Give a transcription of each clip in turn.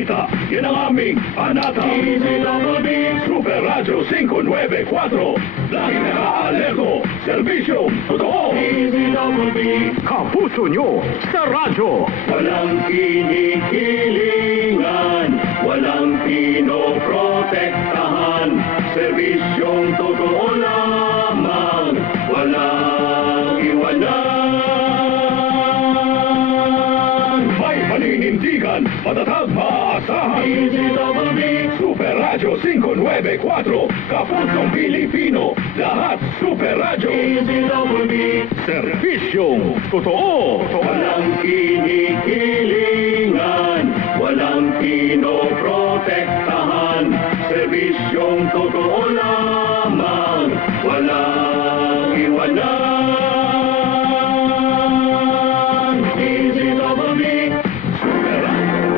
balita, yan ang aming panata. DZWB Super Radio 594. Lagi naka-alerto, serbisyo, totoo. DZWB, kapuso nyo sa radyo. Walang kinikilingan, walang pinoprotektahan, serbisyong totoo lamang, walang iwanan. May paninindigan, matatag maaasahan. DZWB Super Radio 594, kapusong Pilipino, lahat Super Radio. DZWB, serbisyong totoo. Walang kinikilingan, walang pinoprotektahan, serbisyong totoo lamang, walang iwanan. DZWB Super Radio.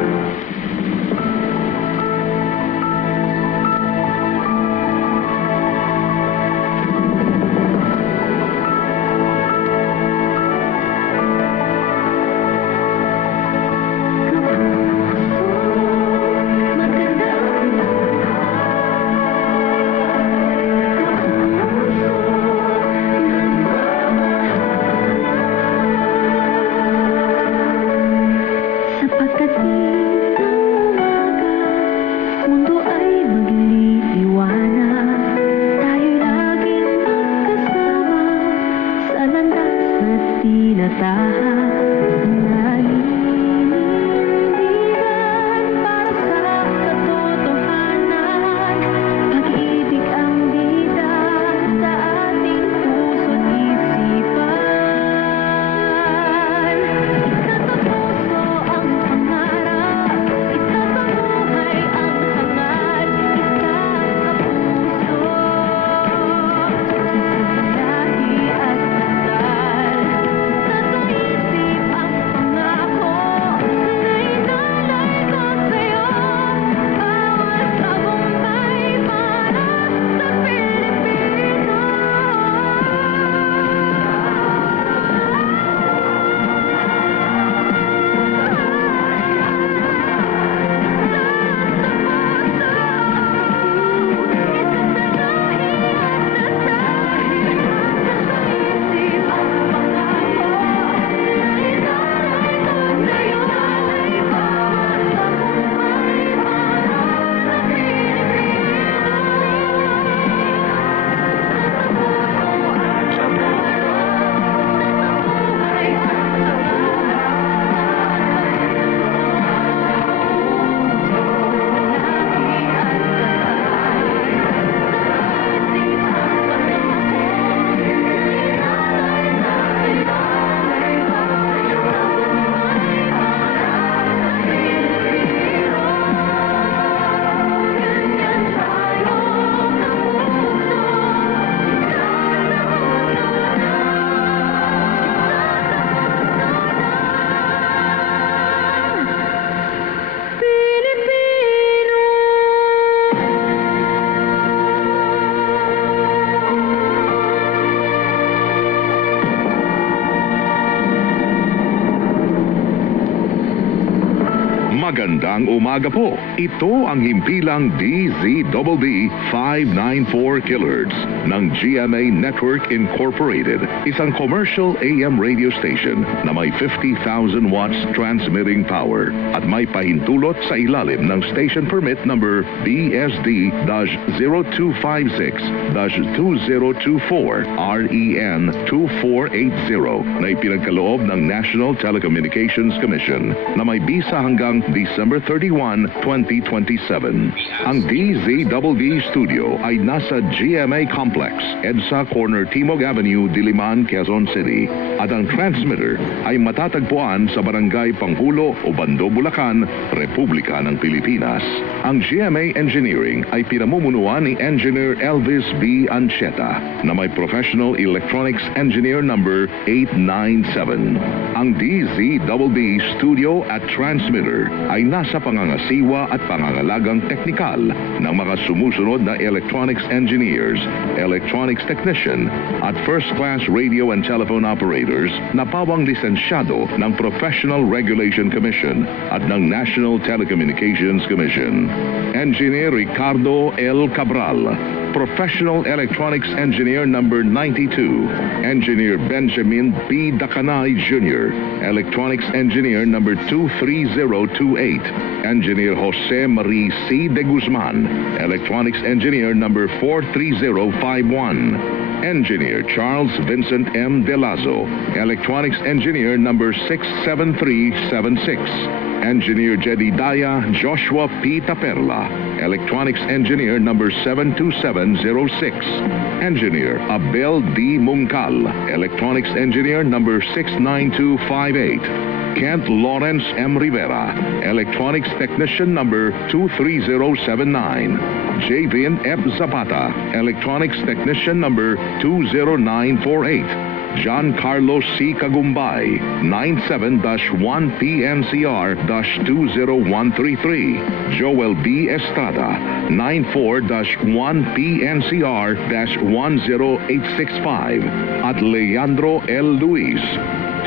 Magandang umaga po. Ito ang himpilang DZWB 594 kHz ng GMA Network Incorporated, isang commercial AM radio station na may 50,000 watts transmitting power at may pahintulot sa ilalim ng station permit number BSD-0256-2024 REN 2480 na ipinagkaloob ng National Telecommunications Commission na may bisa hanggang December 31, 2027. Ang DZWB studio ay nasa GMA Complex, EDSA Corner Timog Avenue, Diliman, Quezon City. At ang transmitter ay matatagpuan sa Barangay Panghulo, Obando, Bulacan, Republika ng Pilipinas. Ang GMA Engineering ay pinamumunuan ni Engineer Elvis B. Ancheta na may Professional Electronics Engineer number 897. Ang DZWB studio at transmitter ay nasa pangangasiwa at pangangalagang teknikal ng mga sumusunod na electronics engineers, electronics technician at first-class radio and telephone operators na pawang lisensyado ng Professional Regulation Commission at ng National Telecommunications Commission. Engineer Ricardo L. Cabral, Professional Electronics Engineer number 92. Engineer Benjamin B. Dacanay Jr., Electronics Engineer number 23028. Engineer Jose Marie C. De Guzman, Electronics Engineer number 43051. Engineer Charles Vincent M. De Lazo, Electronics Engineer number 67376. Engineer Jedediah Joshua P. Taperla, Electronics Engineer number 72706. Engineer Abel D. Mungkal, Electronics Engineer number 69258. Kent Lawrence M. Rivera, Electronics Technician number 23079. Javin F. Zapata, Electronics Technician number 20948. John Carlos C. Cagumbay, 97-1PNCR-20133. Joel B. Estrada, 94-1PNCR-10865. At Leandro L. Luis,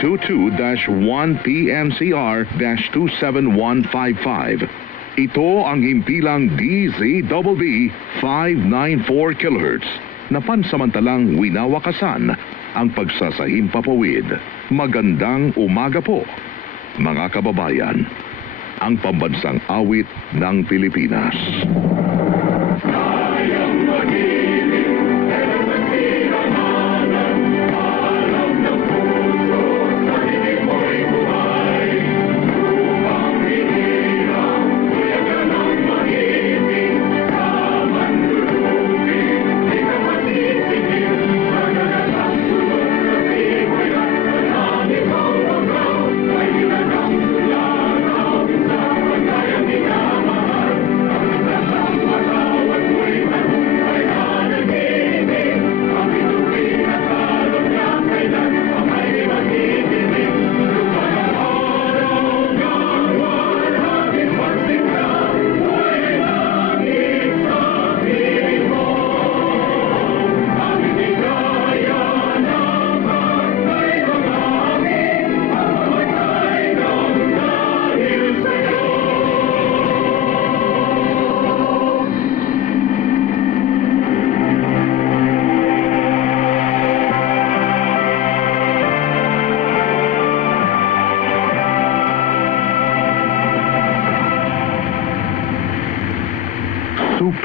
22-1PNCR-27155. Ito ang himpilang DZBB 594 kHz na pansamantalang winawakasan ang pagsasahimpapawid. Magandang umaga po, mga kababayan. Ang pambansang awit ng Pilipinas.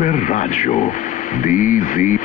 Super Radio DZ